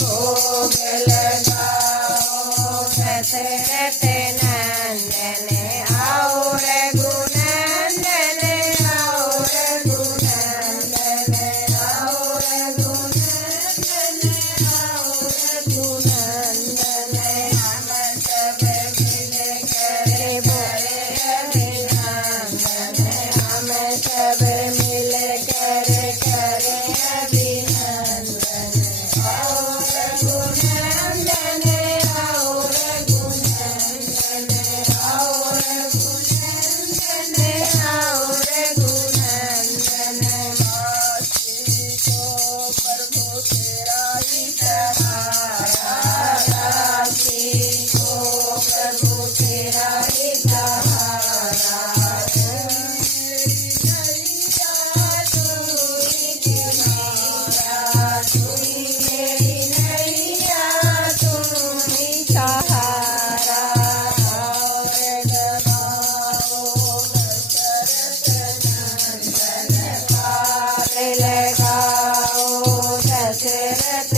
भोग लगाओ दशरथ नंदन आओ रघुनंदन आओ रघुनंदन आओ रघुनंदन आओ रघुनंदन हम सब मिल कर करे अभिनंदन हम सब मिल कर करे अभिनंदन आओ रघुनंदन आओ रघुनंदन आओ रघुनंदन आओ रघुनंदन दासी को प्रभु तेरा ही सहारा दासी को प्रभु तेरा ही सहारा लगाओ दशरथ